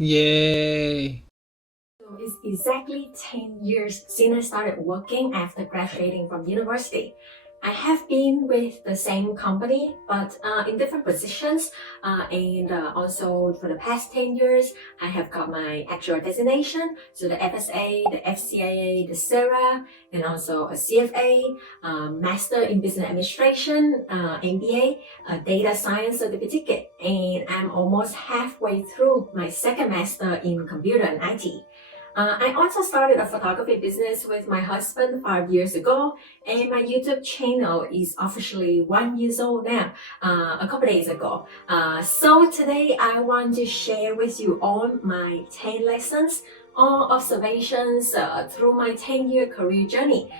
Yay! So it's exactly 10 years since I started working after graduating from university. I have been with the same company, but in different positions. And also for the past 10 years, I have got my actual designation. So the FSA, the FCIA, the SERA, and also a CFA, Master in Business Administration, MBA, a Data Science Certificate. And I'm almost halfway through my second master in Computer and IT. I also started a photography business with my husband 5 years ago, and my YouTube channel is officially 1 year old now, a couple days ago. So today I want to share with you all my 10 lessons or observations through my 10-year career journey,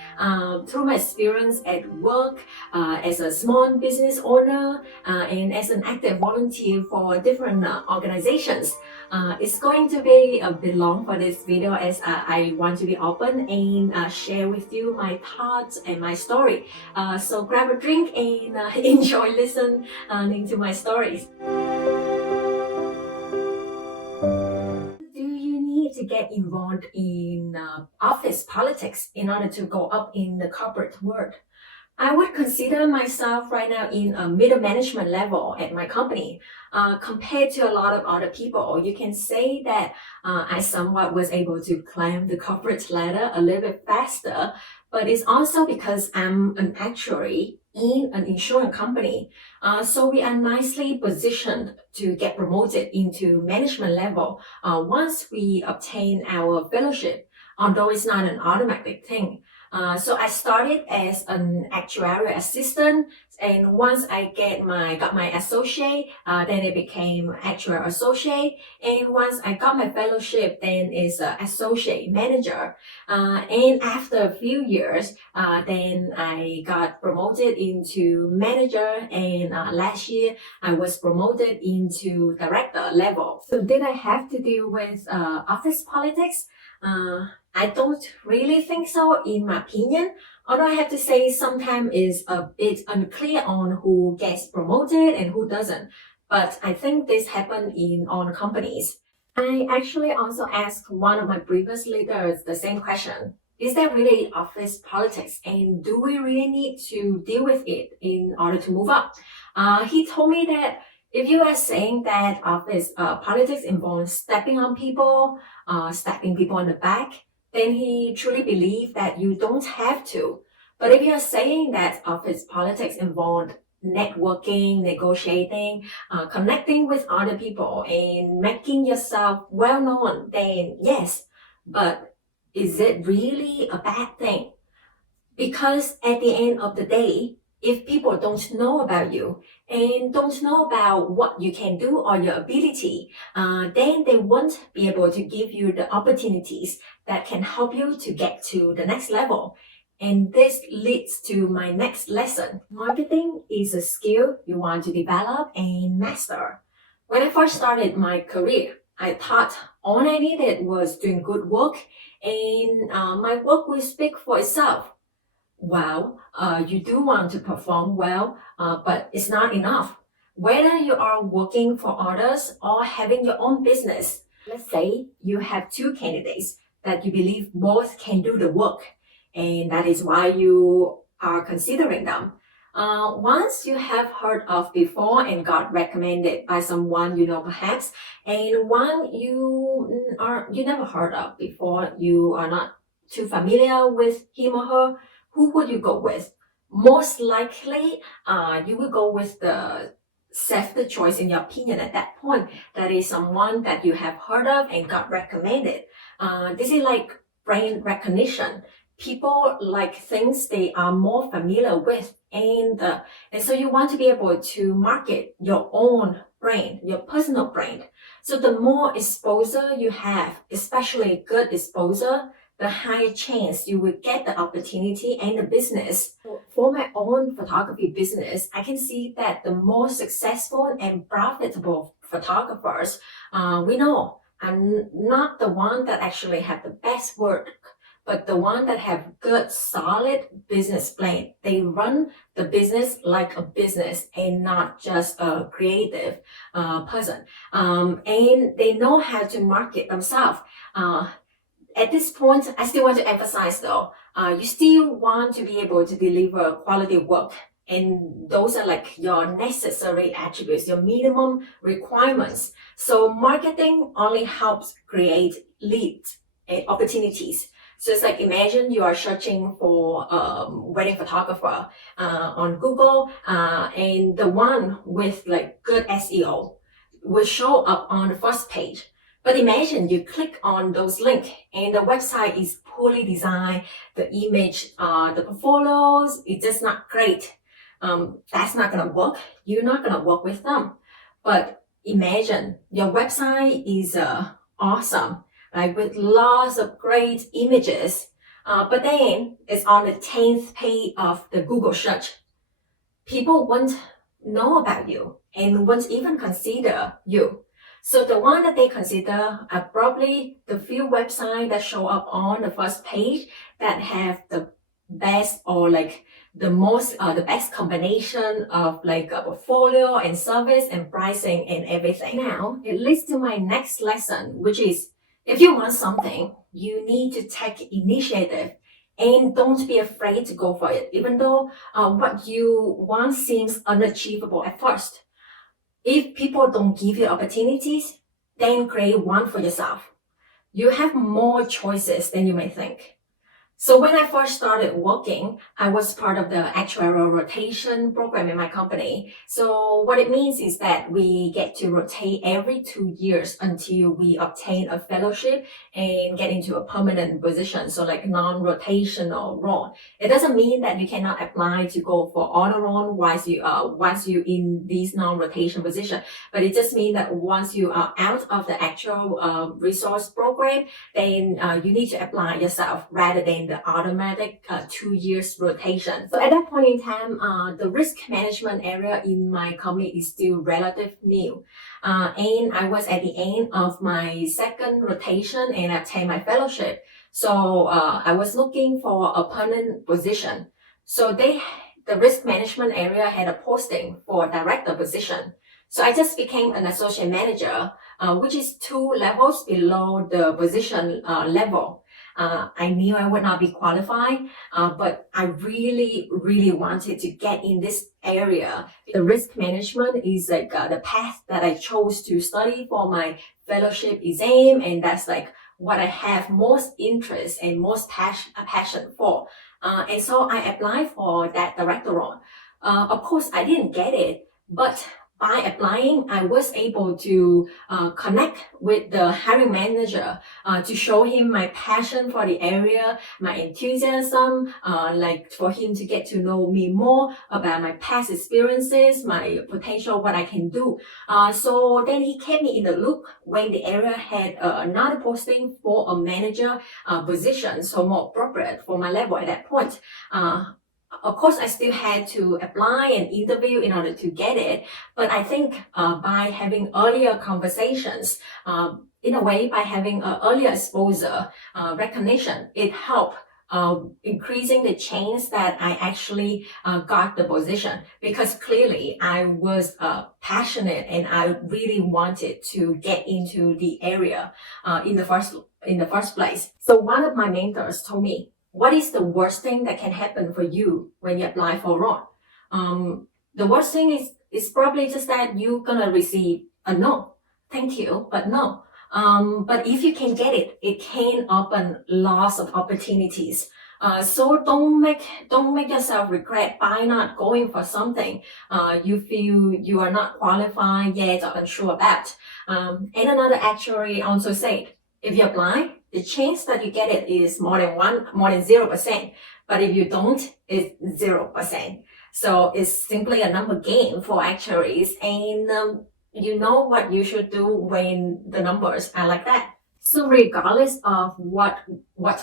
through my experience at work as a small business owner and as an active volunteer for different organizations. It's going to be a bit long for this video as I want to be open and share with you my thoughts and my story. So grab a drink and enjoy listening to my stories. Do you need to get involved in office politics in order to go up in the corporate world? I would consider myself right now in a middle management level at my company. Compared to a lot of other people, you can say that I somewhat was able to climb the corporate ladder a little bit faster, but it's also because I'm an actuary in an insurance company. So we are nicely positioned to get promoted into management level once we obtain our fellowship, although it's not an automatic thing. So I started as an actuarial assistant, and once I got my associate, then it became actuarial associate, and once I got my fellowship, then it's associate manager. And after a few years, then I got promoted into manager, and last year I was promoted into director level. So did I have to deal with office politics? I don't really think so, in my opinion. Although I have to say sometimes it's a bit unclear on who gets promoted and who doesn't. But I think this happens in all companies. I actually also asked one of my previous leaders the same question. Is that really office politics? And do we really need to deal with it in order to move up? He told me that if you are saying that office politics involves stepping on people, slapping people on the back, then he truly believes that you don't have to. But if you're saying that office politics involved networking, negotiating, connecting with other people, and making yourself well known, then yes. But is it really a bad thing? Because at the end of the day, if people don't know about you and don't know about what you can do or your ability, then they won't be able to give you the opportunities that can help you to get to the next level. And this leads to my next lesson. Marketing is a skill you want to develop and master. When I first started my career, I thought all I needed was doing good work and my work will speak for itself. Well, you do want to perform well, but it's not enough. Whether you are working for others or having your own business, let's say you have two candidates that you believe both can do the work, and that is why you are considering them. Once you have heard of before and got recommended by someone you know perhaps, and one you never heard of before, you are not too familiar with him or her, who would you go with? Most likely, you will go with the safety choice in your opinion at that point. That is someone that you have heard of and got recommended. This is like brain recognition. People like things they are more familiar with, and so you want to be able to market your own brand, your personal brand. So the more exposure you have, especially good exposure, the higher chance you will get the opportunity and the business. For my own photography business, I can see that the more successful and profitable photographers, we know I'm not the one that actually have the best work, but the one that have good, solid business plan. They run the business like a business and not just a creative person. And they know how to market themselves. At this point, I still want to emphasize though, you still want to be able to deliver quality work. And those are like your necessary attributes, your minimum requirements. So marketing only helps create leads and opportunities. So it's like, imagine you are searching for a wedding photographer on Google, and the one with like good SEO will show up on the first page. But imagine you click on those links and the website is poorly designed, the image, the portfolios, it's just not great. That's not gonna work. You're not gonna work with them. But imagine your website is awesome, right, with lots of great images, but then it's on the 10th page of the Google search. People won't know about you and won't even consider you. So the one that they consider are probably the few websites that show up on the first page that have the best or like the most, the best combination of like a portfolio and service and pricing and everything. Now, it leads to my next lesson, which is if you want something, you need to take initiative and don't be afraid to go for it, even though what you want seems unachievable at first. If people don't give you opportunities, then create one for yourself. You have more choices than you may think. So when I first started working, I was part of the actuarial rotation program in my company. So what it means is that we get to rotate every 2 years until we obtain a fellowship and get into a permanent position. So like non-rotational role. It doesn't mean that you cannot apply to go for honor roll once you in this non-rotation position, but it just means that once you are out of the actual resource program, then you need to apply yourself rather than the automatic 2 years rotation. So at that point in time, the risk management area in my company is still relatively new. And I was at the end of my second rotation and obtained my fellowship. So I was looking for a permanent position. So the risk management area had a posting for director position. So I just became an associate manager, which is 2 levels below the position level. I knew I would not be qualified, but I really, really wanted to get in this area. The risk management is like the path that I chose to study for my fellowship exam, and that's like what I have most interest and most passion for. And so I applied for that director role. Of course, I didn't get it, but by applying, I was able to connect with the hiring manager to show him my passion for the area, my enthusiasm, like for him to get to know me more about my past experiences, my potential, what I can do. So then he kept me in the loop when the area had another posting for a manager position, so more appropriate for my level at that point. Of course, I still had to apply and interview in order to get it. But I think by having earlier conversations, in a way, by having earlier exposure, recognition, it helped increasing the chance that I actually got the position, because clearly I was passionate and I really wanted to get into the area in the first place. So one of my mentors told me, what is the worst thing that can happen for you when you apply for a role? The worst thing is probably just that you're gonna receive a no. Thank you, but no. But if you can get it, it can open lots of opportunities. So don't make yourself regret by not going for something you feel you are not qualified yet or unsure about. And another actuary also said, if you apply, the chance that you get it is more than 0%. But if you don't, it's 0%. So it's simply a number game for actuaries, and you know what you should do when the numbers are like that. So regardless of what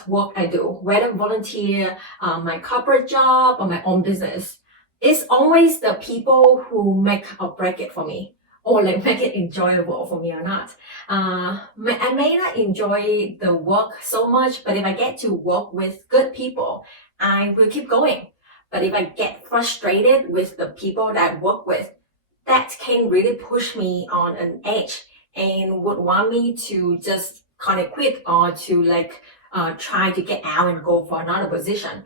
work I do, whether volunteer, my corporate job, or my own business, it's always the people who make or break it for me. or like make it enjoyable for me or not. I may not enjoy the work so much, but if I get to work with good people, I will keep going. But if I get frustrated with the people that I work with, that can really push me on an edge and would want me to just kind of quit or to like try to get out and go for another position.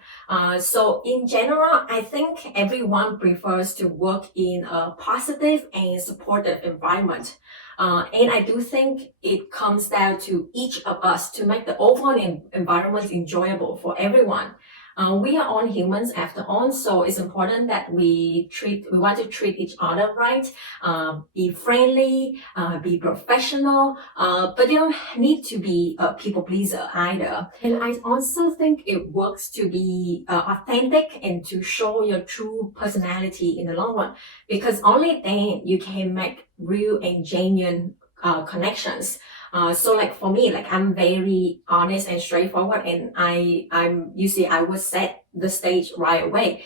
So in general, I think everyone prefers to work in a positive and supportive environment. And I do think it comes down to each of us to make the overall environment enjoyable for everyone. We are all humans after all, so it's important that we want to treat each other right, be friendly, be professional, but you don't need to be a people pleaser either. And I also think it works to be authentic and to show your true personality in the long run, because only then you can make real and genuine connections. So like for me, like I'm very honest and straightforward, and I would set the stage right away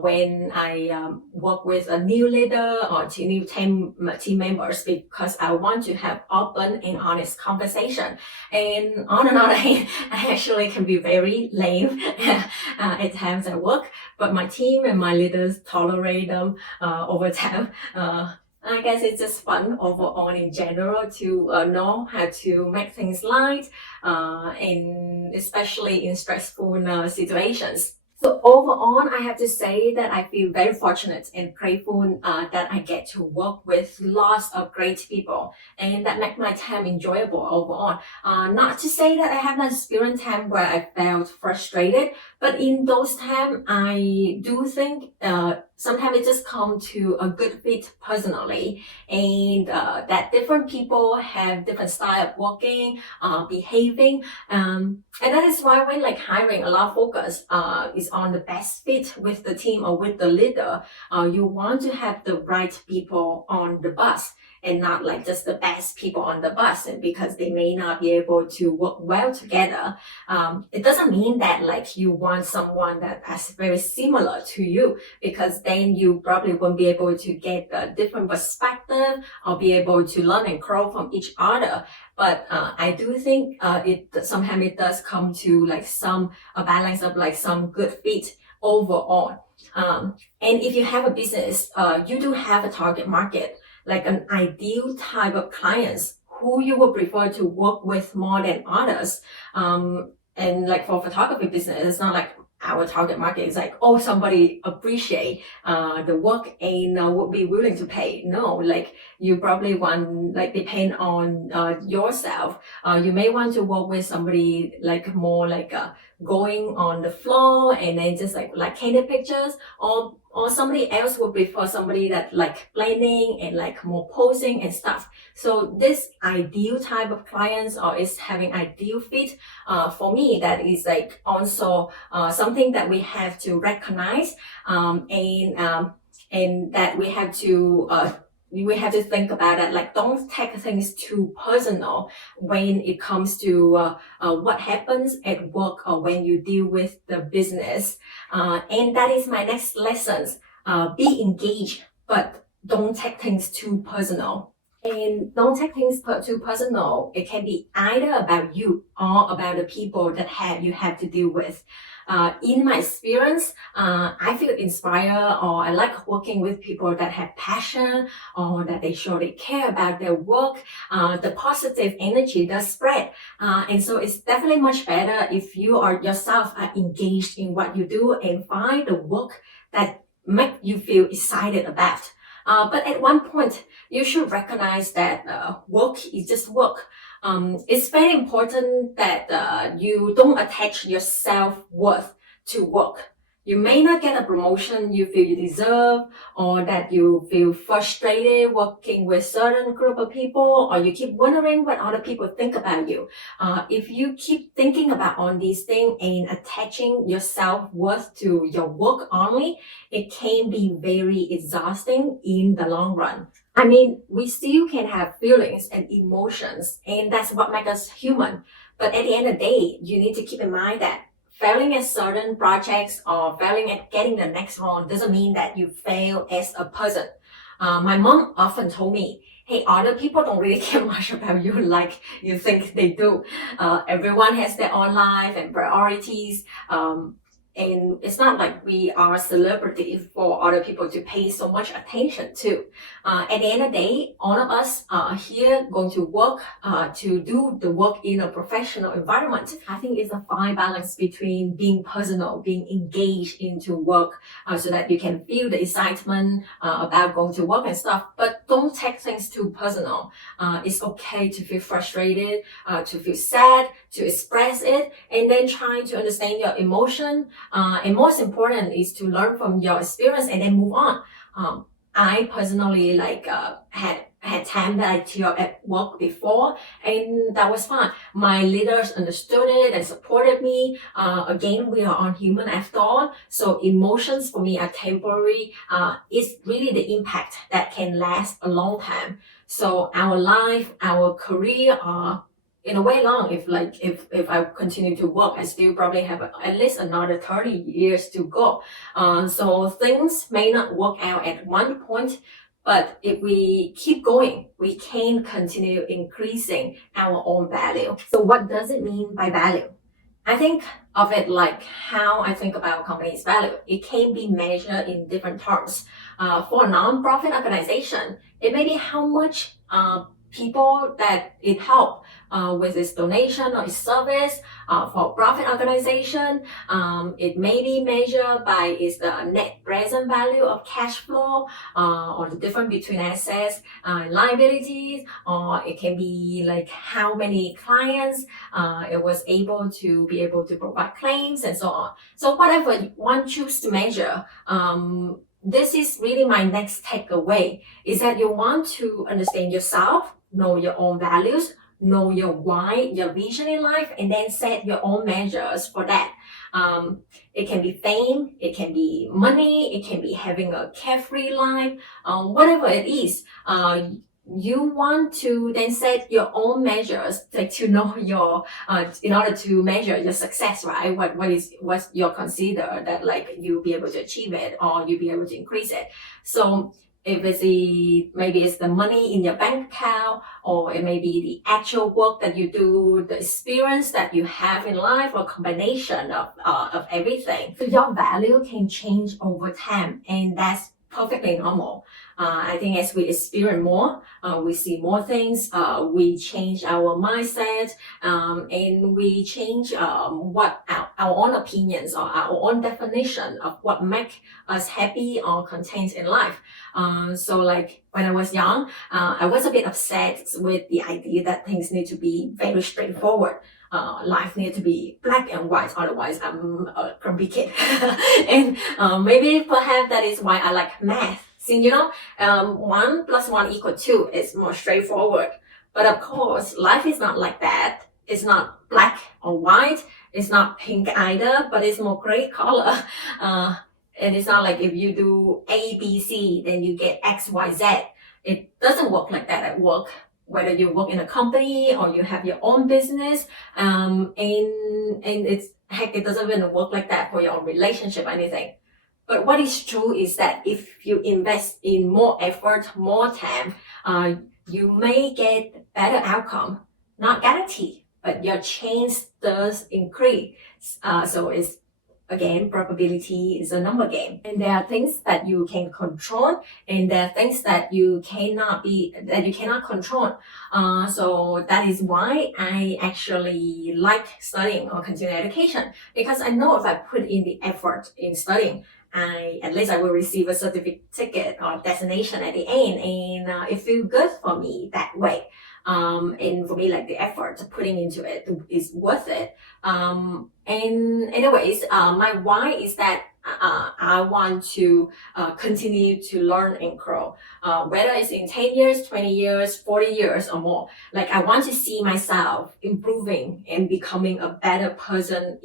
when I work with a new leader or new team members, because I want to have open and honest conversation. And on another hand, I actually can be very lame at times at work, but my team and my leaders tolerate them over time. I guess it's just fun overall in general to know how to make things light, and especially in stressful situations. So overall, I have to say that I feel very fortunate and grateful that I get to work with lots of great people, and that make my time enjoyable overall. Not to say that I have not experienced time where I felt frustrated, but in those times, I do think sometimes it just comes to a good fit personally, and that different people have different style of working, behaving, and that is why when like hiring, a lot of focus is on the best fit with the team or with the leader. You want to have the right people on the bus, and not like just the best people on the bus, and because they may not be able to work well together. It doesn't mean that like you want someone that is very similar to you, because then you probably won't be able to get a different perspective or be able to learn and grow from each other. But I do think sometimes it does come to like a balance of like some good fit overall. And if you have a business, you do have a target market, like an ideal type of clients who you would prefer to work with more than others. And like for photography business, it's not like our target market is like, oh, somebody appreciate the work and would be willing to pay. No, like you probably want, like depend on yourself. You may want to work with somebody like more like going on the floor and then just like candid pictures, or somebody else would prefer somebody that like planning and like more posing and stuff. So this ideal type of clients or is having ideal fit, for me, that is like also something that we have to recognize, and that we have to think about it. Like, don't take things too personal when it comes to what happens at work or when you deal with the business. And that is my next lesson. Be engaged, but don't take things too personal. And don't take things too personal. It can be either about you or about the people that you have to deal with. In my experience, I feel inspired, or I like working with people that have passion, or that they show they care about their work. The positive energy does spread. And so it's definitely much better if you are yourself engaged in what you do and find the work that make you feel excited about. But at one point, you should recognize that work is just work. It's very important that you don't attach your self-worth to work. You may not get a promotion you feel you deserve, or that you feel frustrated working with certain group of people, or you keep wondering what other people think about you. If you keep thinking about all these things and attaching your self-worth to your work only, it can be very exhausting in the long run. I mean, we still can have feelings and emotions, and that's what makes us human. But at the end of the day, you need to keep in mind that failing at certain projects or failing at getting the next role doesn't mean that you fail as a person. My mom often told me, hey, other people don't really care much about you like you think they do. Everyone has their own life and priorities. And it's not like we are celebrities for other people to pay so much attention to. At the end of the day, all of us are here going to work to do the work in a professional environment. I think it's a fine balance between being personal, being engaged into work, so that you can feel the excitement about going to work and stuff. But don't take things too personal. It's okay to feel frustrated, to feel sad, to express it, and then trying to understand your emotion. And most important is to learn from your experience and then move on. I personally had time that I tear up at work before, and that was fine. My leaders understood it and supported me. Again, we are on human after all, so emotions for me are temporary. It's really the impact that can last a long time. So our life, our career are in a way long. If I continue to work, I still probably have at least another 30 years to go. So things may not work out at one point, but if we keep going, we can continue increasing our own value. So what does it mean by value? I think of it like how I think about company's value. It can be measured in different terms. For a non-profit organization, it may be how much people that it helps with its donation or its service. For a profit organization, it may be measured by its net present value of cash flow, or the difference between assets and liabilities, or it can be like how many clients it was able to provide claims and so on. So whatever one choose to measure, this is really my next takeaway, is that you want to understand yourself, know your own values, know your why, your vision in life, and then set your own measures for that. It can be fame, it can be money, it can be having a carefree life, whatever it is. You want to then set your own measures, like to know your in order to measure your success, right? What you consider that like you'll be able to achieve it or you'll be able to increase it. So if maybe it's the money in your bank account, or it may be the actual work that you do, the experience that you have in life, or combination of everything. So your value can change over time, and that's perfectly normal. I think as we experience more, we see more things, we change our mindset, and we change what our own opinions or our own definition of what make us happy or content in life. So like when I was young, I was a bit upset with the idea that things need to be very straightforward. Life need to be black and white, otherwise I'm a grumpy kid. And maybe perhaps that is why I like math. Since 1 + 1 = 2 is more straightforward. But of course, life is not like that. It's not black or white. It's not pink either, but it's more gray color. And it's not like if you do A, B, C, then you get X, Y, Z. It doesn't work like that at work. Whether you work in a company or you have your own business, and it doesn't even work like that for your own relationship or anything. But what is true is that if you invest in more effort, more time, you may get better outcome. Not guaranteed, but your chance does increase. So it's, again, probability is a number game. And there are things that you can control, and there are things that you cannot control. So that is why I actually like studying or continuing education, because I know if I put in the effort in studying, at least I will receive a certificate or designation at the end, and it feels good for me that way. And for me, like the effort putting into it is worth it. And anyways, my why is that I want to continue to learn and grow, whether it's in 10 years, 20 years, 40 years or more. Like I want to see myself improving and becoming a better person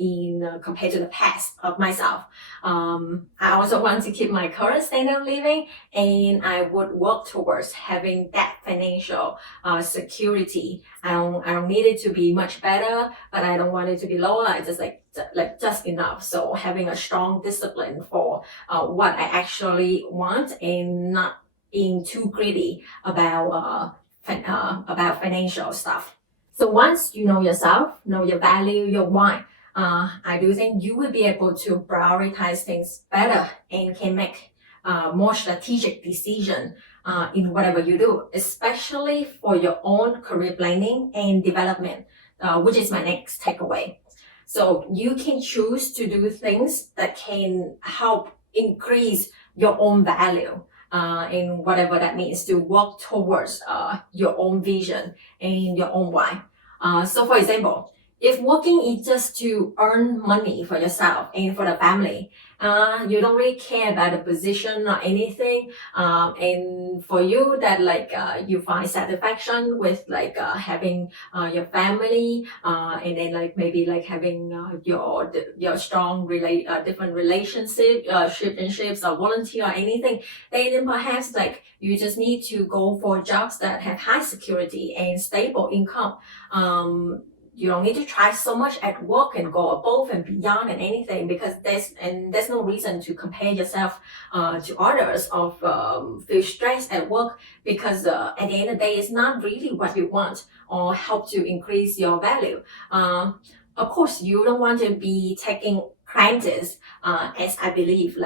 compared to the past of myself. I also want to keep my current standard of living, and I would work towards having that financial security. I don't need it to be much better, but I don't want it to be lower. I just enough. So having a strong discipline for what I actually want, and not being too greedy about about financial stuff. So once you know yourself, know your value, your why, I do think you will be able to prioritize things better and can make more strategic decision in whatever you do, especially for your own career planning and development, which is my next takeaway. So you can choose to do things that can help increase your own value, and whatever that means, to work towards your own vision and your own why. So for example, if working is just to earn money for yourself and for the family, you don't really care about the position or anything, and for you that you find satisfaction with having your family, and then maybe having your strong different relationships or volunteer or anything, then perhaps you just need to go for jobs that have high security and stable income. You don't need to try so much at work and go above and beyond and anything, because there's no reason to compare yourself to others or feel stressed at work, because at the end of the day, it's not really what you want or help to increase your value. Of course, you don't want to be taking granted, as I believe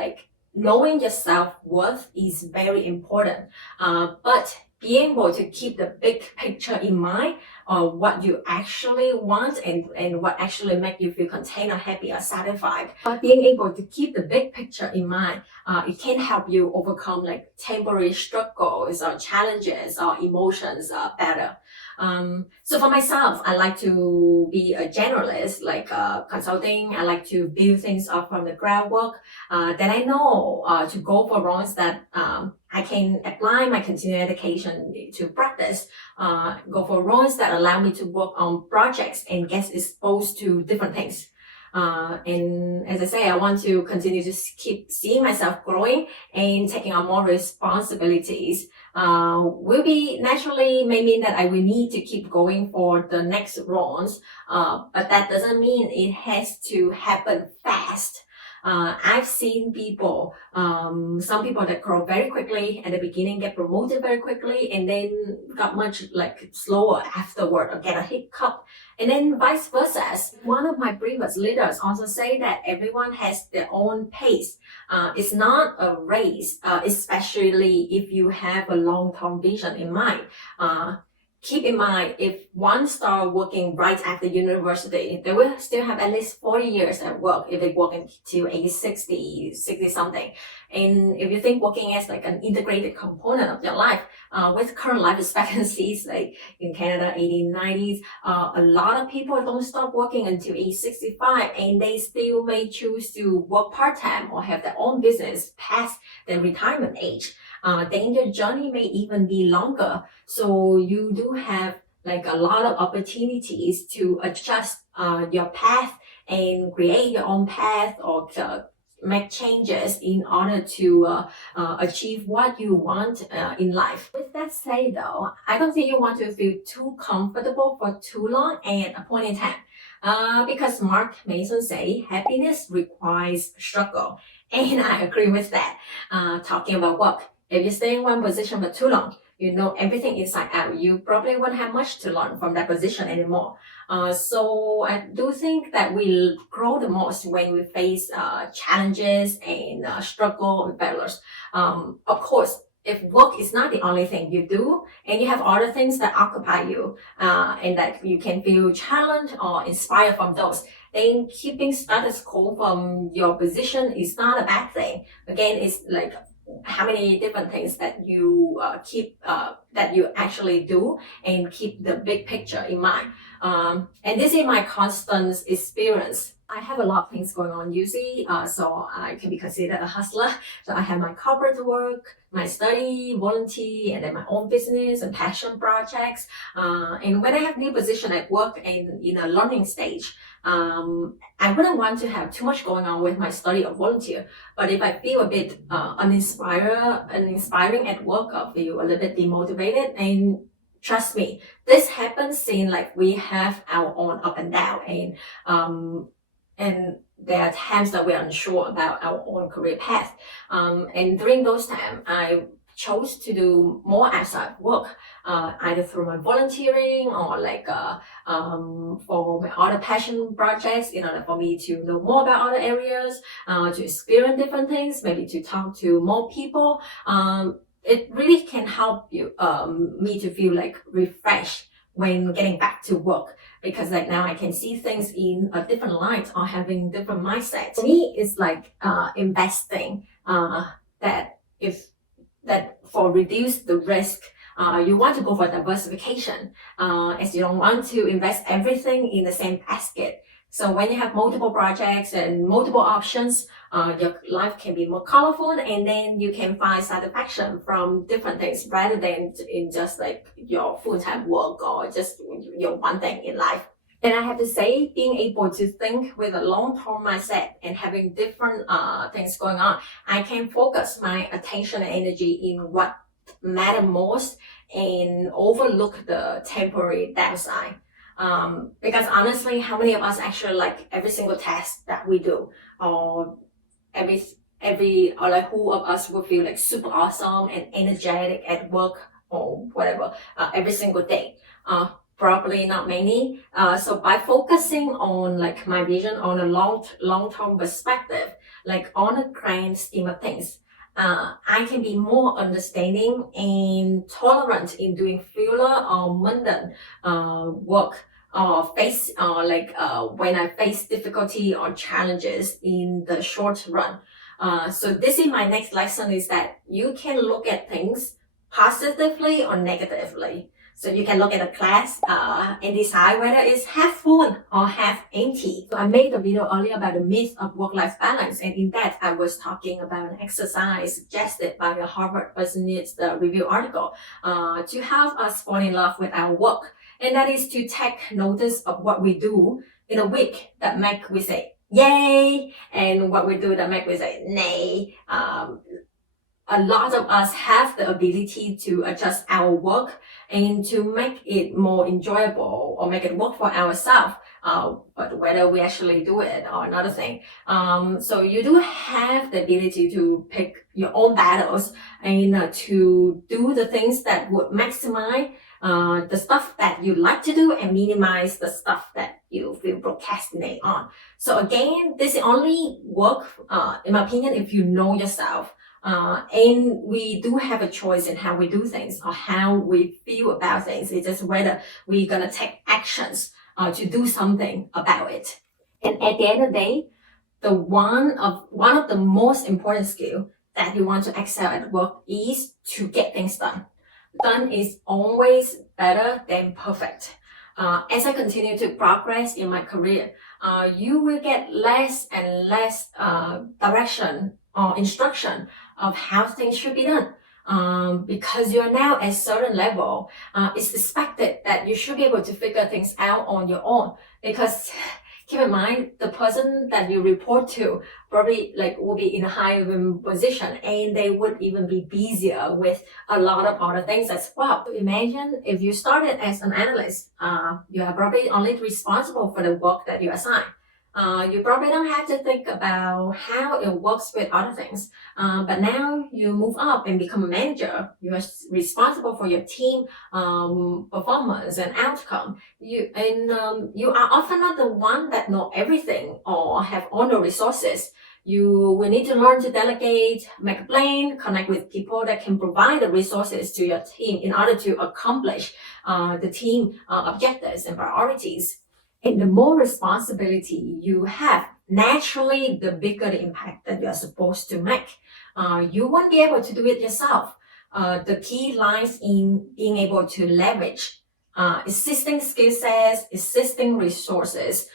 knowing your self-worth is very important, but being able to keep the big picture in mind, what you actually want and what actually make you feel content or happy or satisfied. But being able to keep the big picture in mind, it can help you overcome temporary struggles or challenges or emotions better. So for myself, I like to be a generalist, consulting. I like to build things up from the groundwork. Then I know to go for roles that I can apply my continuing education to practice, go for roles that allow me to work on projects and get exposed to different things. And as I say, I want to continue to keep seeing myself growing and taking on more responsibilities. Will be naturally may mean that I will need to keep going for the next rounds, but that doesn't mean it has to happen fast. I've seen people, some people that grow very quickly at the beginning, get promoted very quickly, and then got much slower afterward or get a hiccup, and then vice versa. One of my previous leaders also say that everyone has their own pace. It's not a race, especially if you have a long-term vision in mind. Keep in mind, if one start working right after university, they will still have at least 40 years at work if they work until age 60 something. And if you think working as an integrated component of your life, with current life expectancies, in Canada, 80s, 90s, a lot of people don't stop working until age 65, and they still may choose to work part-time or have their own business past their retirement age. Then your journey may even be longer. So you do have a lot of opportunities to adjust your path and create your own path, or make changes in order to achieve what you want in life. With that said though, I don't think you want to feel too comfortable for too long at a point in time. Because Mark Mason say happiness requires struggle. And I agree with that. Talking about work, if you stay in one position for too long, you know everything inside out, you probably won't have much to learn from that position anymore. So I do think that we grow the most when we face challenges and struggle and failures. Of course, if work is not the only thing you do, and you have other things that occupy you, and that you can feel challenged or inspired from those, then keeping status quo from your position is not a bad thing. Again, it's how many different things that you keep, that you actually do, and keep the big picture in mind. And this is my constant experience. I have a lot of things going on usually, so I can be considered a hustler. So I have my corporate work, my study, volunteer, and then my own business and passion projects. And when I have new position at work and in a learning stage, I wouldn't want to have too much going on with my study or volunteer. But if I feel a bit uninspiring at work, I feel a little bit demotivated, and trust me, this happens since we have our own up and down, and there are times that we're unsure about our own career path. And during those times, I chose to do more outside work, either through my volunteering or for my other passion projects, in order for me to know more about other areas, to experience different things, maybe to talk to more people. It really can help me to feel like refreshed when getting back to work, because like now I can see things in a different light or having different mindsets. For me, it's like investing that for reduce the risk. You want to go for diversification, as you don't want to invest everything in the same basket. So when you have multiple projects and multiple options, your life can be more colorful, and then you can find satisfaction from different things rather than in just like your full-time work or just your one thing in life. And I have to say, being able to think with a long-term mindset and having different things going on, I can focus my attention and energy in what matter most and overlook the temporary downside. Because honestly, how many of us actually like every single task that we do, or or like who of us would feel like super awesome and energetic at work or whatever every single day? Probably not many. So by focusing on like my vision on a long-term perspective, like on a grand scheme of things, I can be more understanding and tolerant in doing fewer or mundane work, or when I face difficulty or challenges in the short run. So this is my next lesson, is that you can look at things positively or negatively. So you can look at a class and decide whether it's half full or half empty. So I made a video earlier about the myth of work-life balance, and in that I was talking about an exercise suggested by a Harvard Business Review article to help us fall in love with our work, and that is to take notice of what we do in a week that make we say yay, and what we do that make we say nay. A lot of us have the ability to adjust our work and to make it more enjoyable or make it work for ourselves. But whether we actually do it or another thing. So you do have the ability to pick your own battles and to do the things that would maximize the stuff that you like to do and minimize the stuff that you feel procrastinate on. So again, this only work, in my opinion, if you know yourself. And we do have a choice in how we do things or how we feel about things. It's just whether we're gonna take actions to do something about it. And at the end of the day, one of the most important skill that you want to excel at work is to get things done. Done is always better than perfect. As I continue to progress in my career, you will get less and less direction or instruction of how things should be done. Because you're now at a certain level, it's expected that you should be able to figure things out on your own. Because keep in mind, the person that you report to probably will be in a higher position, and they would even be busier with a lot of other things as well. So imagine if you started as an analyst, you are probably only responsible for the work that you assign. You probably don't have to think about how it works with other things. But now you move up and become a manager. You are responsible for your team performance and outcome. You are often not the one that know everything or have all the resources. You will need to learn to delegate, make a plan, connect with people that can provide the resources to your team in order to accomplish the team objectives and priorities. And the more responsibility you have, naturally, the bigger the impact that you are supposed to make. You won't be able to do it yourself. The key lies in being able to leverage existing skill sets, existing resources.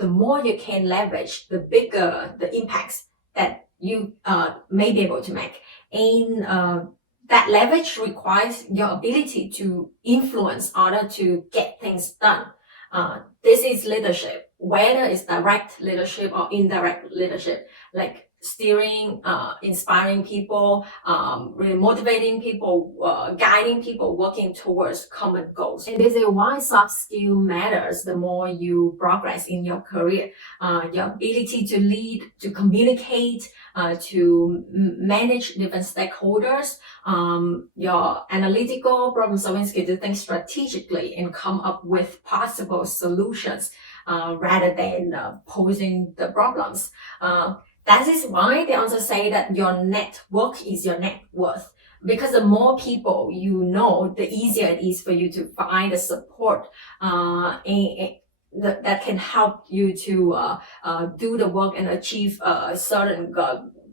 The more you can leverage, the bigger the impacts that you may be able to make. And that leverage requires your ability to influence others to get things done. This is leadership, whether it's direct leadership or indirect leadership. Like steering, inspiring people, really motivating people, guiding people, working towards common goals. And this is why soft skill matters the more you progress in your career. Your ability to lead, to communicate, to manage different stakeholders, your analytical problem-solving skill to think strategically and come up with possible solutions rather than posing the problems. That is why they also say that your network is your net worth. Because the more people you know, the easier it is for you to find the support that can help you to do the work and achieve certain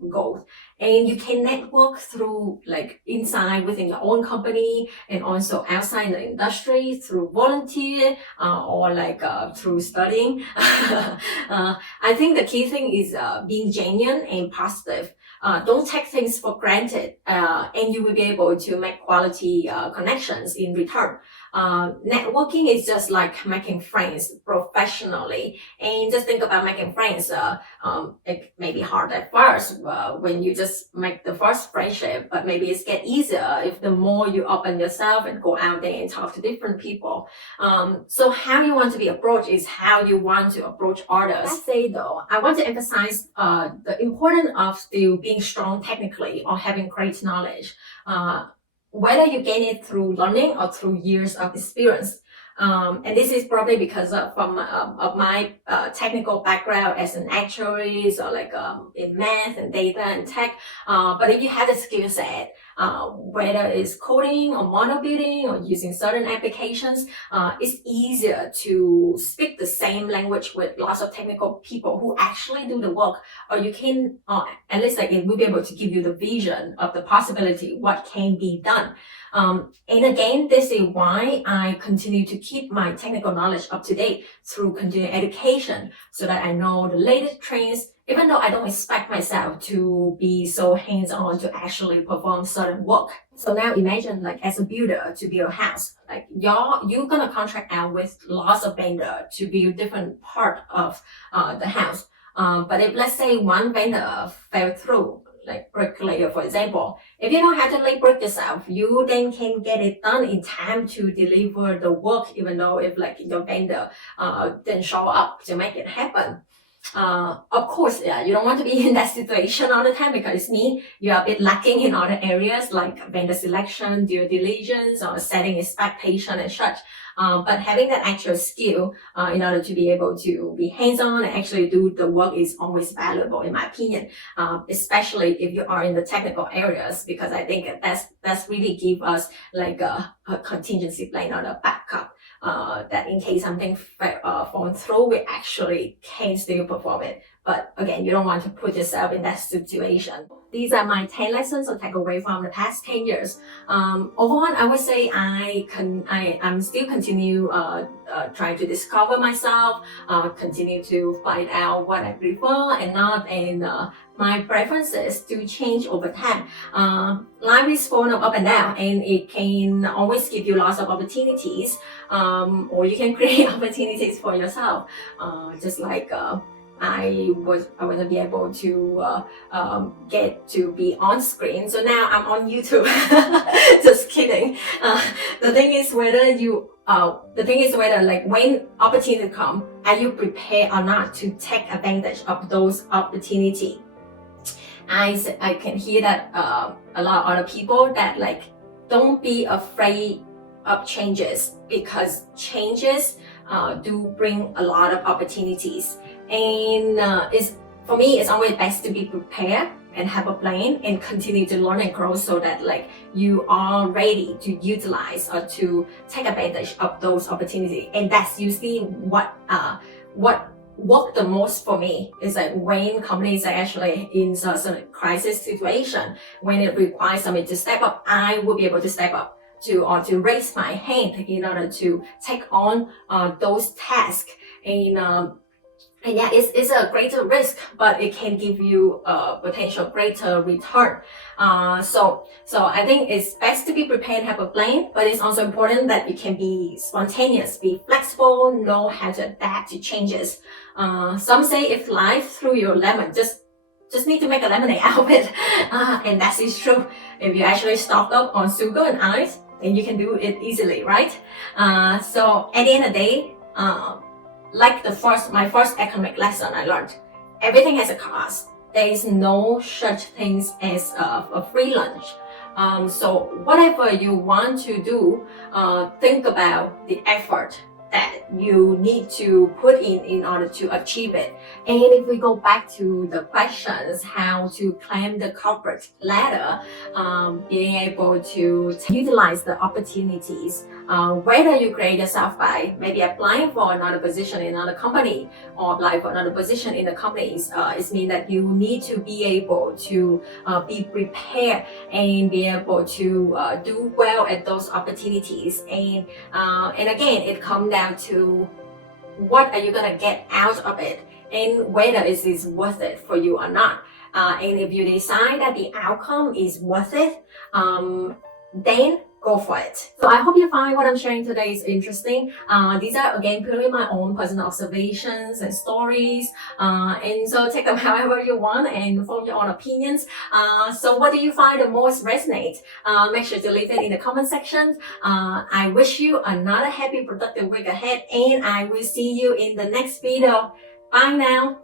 goals. And you can network through like inside within your own company and also outside the industry through volunteer or like through studying. I think the key thing is being genuine and positive. Don't take things for granted, and you will be able to make quality connections in return. Networking is just like making friends professionally, and just think about making friends. It may be hard at first when you just make the first friendship, but maybe it's get easier if the more you open yourself and go out there and talk to different people. So how you want to be approached is how you want to approach others. I say though, I want to emphasize the importance of still being strong technically or having great knowledge. Whether you gain it through learning or through years of experience. And this is probably because of my technical background as an actuary, so like in math and data and tech. But if you have the skill set, whether it's coding or model building or using certain applications, it's easier to speak the same language with lots of technical people who actually do the work, or you can, at least like it will be able to give you the vision of the possibility, what can be done. And again, this is why I continue to keep my technical knowledge up to date through continuing education so that I know the latest trends, even though I don't expect myself to be so hands-on to actually perform certain work. So now imagine like as a builder to build a house, like you're gonna contract out with lots of vendors to build different part of the house. But if let's say one vendor fell through, like bricklayer, for example, if you know how to lay brick yourself, you then can get it done in time to deliver the work, even though if like your vendor didn't show up to make it happen. Of course, yeah, you don't want to be in that situation all the time because you're a bit lacking in other areas like vendor selection, due diligence, or setting expectation and such. But having that actual skill in order to be able to be hands-on and actually do the work is always valuable in my opinion, especially if you are in the technical areas, because I think that's really give us like a contingency plan or a backup. That in case something falls through, we actually can still perform it. But again, you don't want to put yourself in that situation. These are my 10 lessons I take away from the past 10 years. Overall, I would say I'm still continue trying to discover myself, continue to find out what I prefer and not, and my preferences do change over time. Life is full of up and down, and it can always give you lots of opportunities, or you can create opportunities for yourself. Just like I wasn't be able to get to be on screen, so now I'm on YouTube. Just kidding. The thing is whether like when opportunity come, are you prepared or not to take advantage of those opportunities? I can hear that a lot of other people that like don't be afraid of changes, because changes do bring a lot of opportunities. And for me, it's always best to be prepared and have a plan and continue to learn and grow so that like you are ready to utilize or to take advantage of those opportunities. And that's usually what worked the most for me, is like when companies are actually in some crisis situation, when it requires somebody to step up, I will be able to step up to raise my hand in order to take on those tasks. And yeah, it's a greater risk, but it can give you a potential greater return. So I think it's best to be prepared and have a plan, but it's also important that you can be spontaneous, be flexible, know how to adapt to changes. Some say if life threw you a lemon, just just need to make a lemonade out of it. And that is true. If you actually stock up on sugar and ice, then you can do it easily, right? So at the end of the day, like my first economic lesson I learned, everything has a cost. There is no such things as a free lunch. So whatever you want to do, think about the effort that you need to put in order to achieve it. And if we go back to the questions, how to climb the corporate ladder, being able to utilize the opportunities, whether you create yourself by maybe applying for another position in another company or apply for another position in the companies, it means that you need to be able to be prepared and be able to do well at those opportunities. And again, it comes down to what are you gonna get out of it and whether it is worth it for you or not. And if you decide that the outcome is worth it, then go for it. So I hope you find what I'm sharing today is interesting. These are again purely my own personal observations and stories, and so take them however you want and form your own opinions. So what do you find the most resonate? Make sure to leave it in the comment section. I wish you another happy productive week ahead, and I will see you in the next video. Bye now.